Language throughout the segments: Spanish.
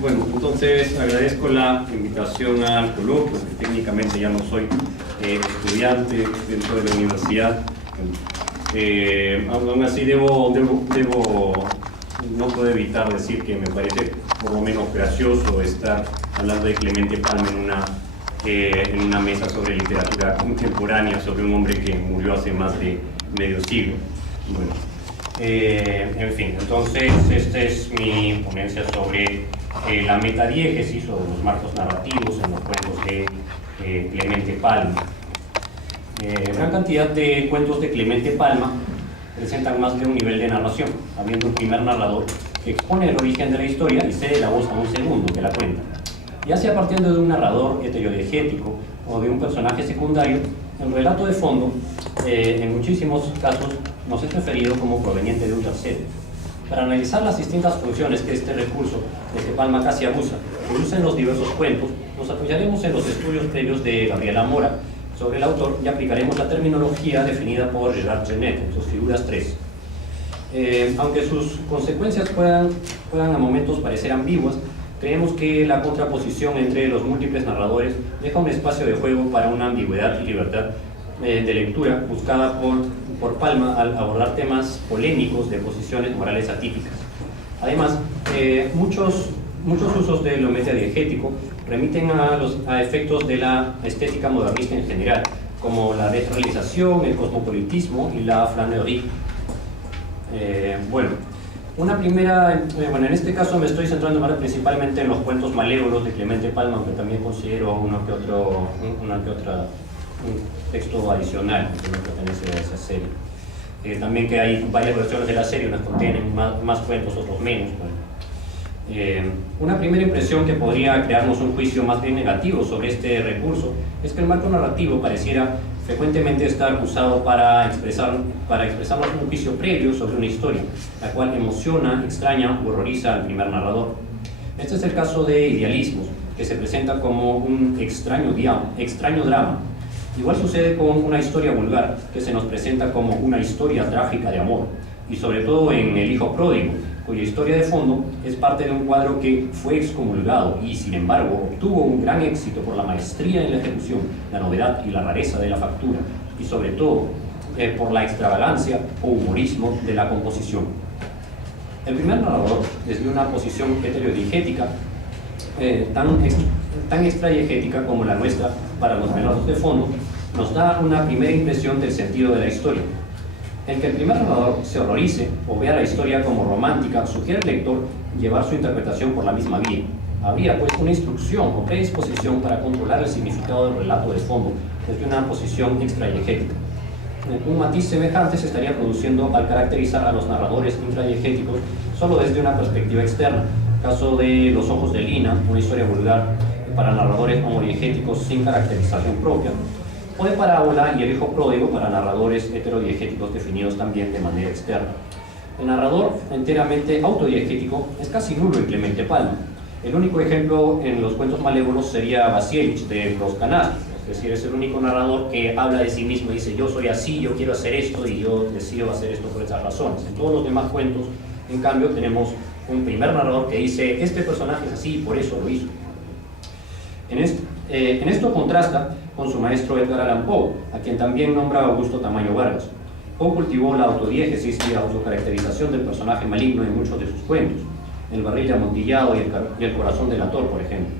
Bueno, entonces agradezco la invitación al coloquio, porque técnicamente ya no soy estudiante dentro de la universidad. Aún así no puedo evitar decir que me parece por lo menos gracioso estar hablando de Clemente Palma en una mesa sobre literatura contemporánea, sobre un hombre que murió hace más de medio siglo. Bueno, en fin, entonces esta es mi ponencia sobre la metadiégesis o los marcos narrativos en los cuentos de Clemente Palma. Gran cantidad de cuentos de Clemente Palma presentan más de un nivel de narración, habiendo un primer narrador que expone el origen de la historia y cede la voz a un segundo que la cuenta. Ya sea partiendo de un narrador heterodiegético o de un personaje secundario, el relato de fondo, en muchísimos casos, nos es referido como proveniente de un tercero. Para analizar las distintas funciones que este recurso, de que Palma casi abusa, produce en los diversos cuentos, nos apoyaremos en los estudios previos de Gabriela Mora sobre el autor y aplicaremos la terminología definida por Gerard Genet en sus figuras 3. Aunque sus consecuencias puedan a momentos parecer ambiguas, creemos que la contraposición entre los múltiples narradores deja un espacio de juego para una ambigüedad y libertad de lectura buscada por Palma al abordar temas polémicos de posiciones morales atípicas. Además, muchos usos de lo metadiegético remiten a efectos de la estética modernista en general, como la retralización, el cosmopolitismo y la flânerie. En este caso me estoy centrando principalmente en los cuentos malévolos de Clemente Palma, aunque también considero un texto adicional que no pertenece a esa serie. También que hay varias versiones de la serie, unas contienen más cuentos, otros menos. Una primera impresión que podría crearnos un juicio más bien negativo sobre este recurso es que el marco narrativo pareciera frecuentemente estar usado para expresarnos un juicio previo sobre una historia, la cual emociona, extraña o horroriza al primer narrador. Este es el caso de Idealismos, que se presenta como un extraño drama. Igual sucede con Una historia vulgar, que se nos presenta como una historia trágica de amor, y sobre todo en El hijo pródigo, cuya historia de fondo es parte de un cuadro que fue excomulgado y, sin embargo, obtuvo un gran éxito por la maestría en la ejecución, la novedad y la rareza de la factura, y sobre todo por la extravagancia o humorismo de la composición. El primer narrador, desde una posición heterodiegética, tan extradiegética como la nuestra para los relatos de fondo, nos da una primera impresión del sentido de la historia. El que el primer narrador se horrorice o vea la historia como romántica sugiere al lector llevar su interpretación por la misma vía. Habría pues una instrucción o predisposición para controlar el significado del relato de fondo desde una posición extradiegética. Un matiz semejante se estaría produciendo al caracterizar a los narradores intradiegéticos solo desde una perspectiva externa. Caso de Los ojos de Lina, una historia vulgar para narradores homodiegéticos sin caracterización propia, o de Parábola y El hijo pródigo para narradores heterodiegéticos definidos también de manera externa. El narrador enteramente autodiegético es casi nulo en Clemente Palma. El único ejemplo en los cuentos malévolos sería Vasievich de Los Canastos, es decir, es el único narrador que habla de sí mismo y dice: yo soy así, yo quiero hacer esto y yo decido hacer esto por estas razones. En todos los demás cuentos, en cambio, tenemos un primer narrador que dice: este personaje es así y por eso lo hizo. En esto contrasta con su maestro Edgar Allan Poe, a quien también nombra Augusto Tamayo Vargas. Poe cultivó la autodiégesis y la autocaracterización del personaje maligno en muchos de sus cuentos, El barril de amontillado y el corazón delator, por ejemplo.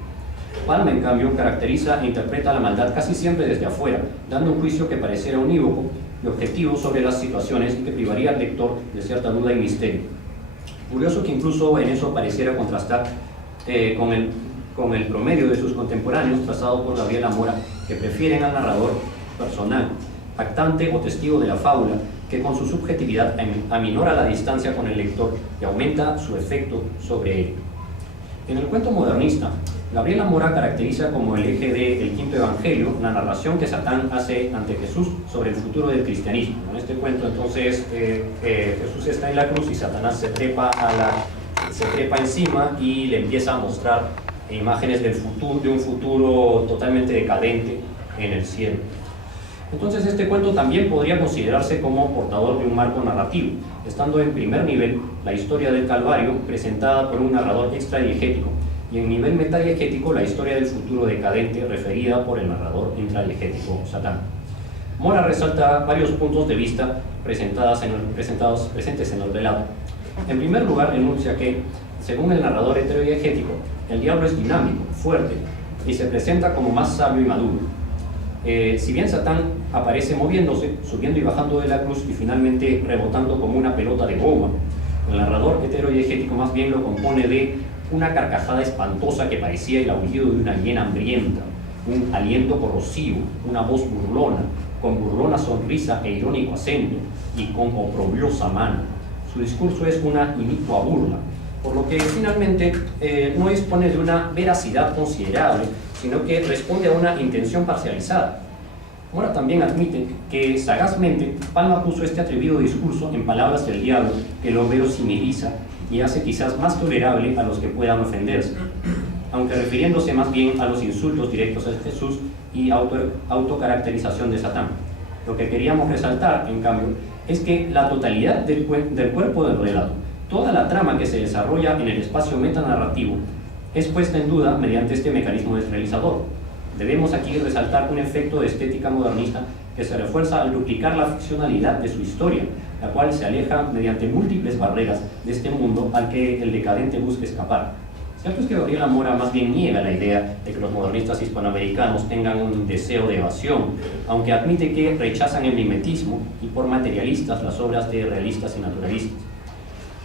Palma, en cambio, caracteriza e interpreta la maldad casi siempre desde afuera, dando un juicio que pareciera unívoco y objetivo sobre las situaciones y que privaría al lector de cierta duda y misterio. Curioso que incluso en eso pareciera contrastar con el promedio de sus contemporáneos trazado por Gabriela Mora, que prefieren al narrador personal, actante o testigo de la fábula, que con su subjetividad aminora la distancia con el lector y aumenta su efecto sobre él. En el cuento modernista, Gabriela Mora caracteriza como el eje del quinto evangelio la narración que Satán hace ante Jesús sobre el futuro del cristianismo. En este cuento, entonces, Jesús está en la cruz y Satanás se trepa encima y le empieza a mostrar imágenes de un futuro totalmente decadente en el cielo. Entonces este cuento también podría considerarse como portador de un marco narrativo, estando en primer nivel la historia del Calvario presentada por un narrador extradiegético y en nivel metadiegético la historia del futuro decadente referida por el narrador intradiegético Satán. Mora resalta varios puntos de vista presentes en el relato. En primer lugar, enuncia que, según el narrador heterodiegético, el diablo es dinámico, fuerte, y se presenta como más sabio y maduro. Si bien Satán aparece moviéndose, subiendo y bajando de la cruz y finalmente rebotando como una pelota de goma, el narrador heterodiegético más bien lo compone de una carcajada espantosa que parecía el aullido de una hiena hambrienta, un aliento corrosivo, una voz burlona, con burlona sonrisa e irónico acento y con oprobiosa mano. Su discurso es una inicua burla, por lo que finalmente no dispone de una veracidad considerable, sino que responde a una intención parcializada. Mora también admite que sagazmente Palma puso este atrevido discurso en palabras del diablo que lo verosimiliza y hace quizás más tolerable a los que puedan ofenderse, aunque refiriéndose más bien a los insultos directos a Jesús y autocaracterización de Satán. Lo que queríamos resaltar, en cambio, es que la totalidad del cuerpo del relato, toda la trama que se desarrolla en el espacio metanarrativo, es puesta en duda mediante este mecanismo desrealizador. Debemos aquí resaltar un efecto de estética modernista que se refuerza al duplicar la ficcionalidad de su historia, la cual se aleja mediante múltiples barreras de este mundo al que el decadente busca escapar. Cierto es que Gabriela Mora más bien niega la idea de que los modernistas hispanoamericanos tengan un deseo de evasión, aunque admite que rechazan el mimetismo y por materialistas las obras de realistas y naturalistas.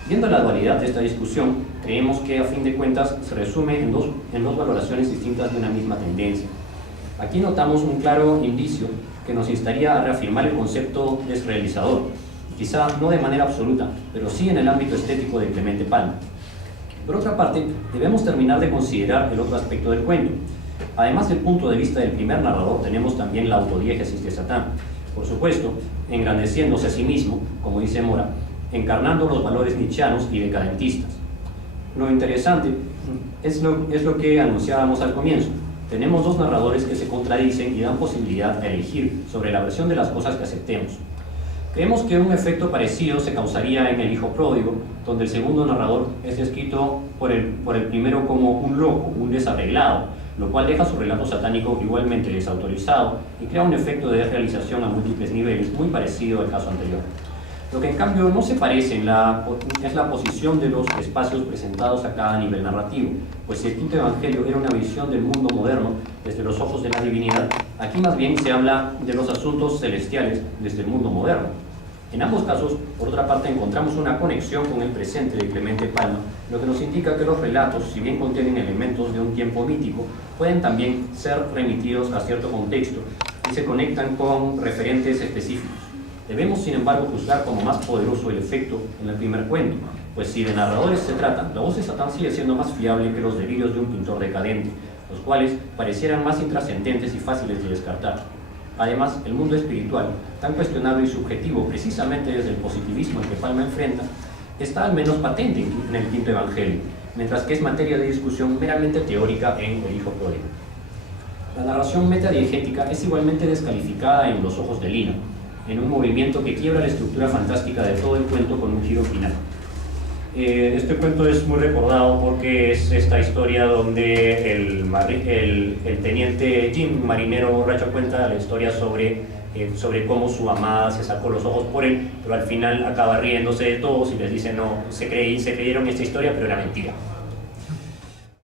Viendo la dualidad de esta discusión, creemos que a fin de cuentas se resume en dos valoraciones distintas de una misma tendencia. Aquí notamos un claro indicio que nos instaría a reafirmar el concepto desrealizador, quizá no de manera absoluta, pero sí en el ámbito estético de Clemente Palma. Por otra parte, debemos terminar de considerar el otro aspecto del cuento. Además del punto de vista del primer narrador, tenemos también la autodiégesis de Satán. Por supuesto, engrandeciéndose a sí mismo, como dice Mora, encarnando los valores nietzscheanos y decadentistas. Lo interesante es lo que anunciábamos al comienzo. Tenemos dos narradores que se contradicen y dan posibilidad a elegir sobre la versión de las cosas que aceptemos. Creemos que un efecto parecido se causaría en El hijo pródigo, donde el segundo narrador es descrito por el primero como un loco, un desarreglado, lo cual deja su relato satánico igualmente desautorizado y crea un efecto de desrealización a múltiples niveles, muy parecido al caso anterior. Lo que en cambio no se parece es la posición de los espacios presentados a cada nivel narrativo, pues si el quinto evangelio era una visión del mundo moderno desde los ojos de la divinidad, aquí más bien se habla de los asuntos celestiales desde el mundo moderno. En ambos casos, por otra parte, encontramos una conexión con el presente de Clemente Palma, lo que nos indica que los relatos, si bien contienen elementos de un tiempo mítico, pueden también ser remitidos a cierto contexto y se conectan con referentes específicos. Debemos, sin embargo, juzgar como más poderoso el efecto en el primer cuento, pues si de narradores se trata, la voz de Satán sigue siendo más fiable que los delirios de un pintor decadente, los cuales parecieran más intrascendentes y fáciles de descartar. Además, el mundo espiritual, tan cuestionable y subjetivo precisamente desde el positivismo al que Palma enfrenta, está al menos patente en el quinto evangelio, mientras que es materia de discusión meramente teórica en El hijo pródigo. La narración metadiegética es igualmente descalificada en Los ojos de Lino, en un movimiento que quiebra la estructura fantástica de todo el cuento con un giro final. Este cuento es muy recordado porque es esta historia donde el teniente Jim, marinero borracho, cuenta la historia sobre cómo su amada se sacó los ojos por él, pero al final acaba riéndose de todos y les dice no, se creyeron esta historia, pero era mentira.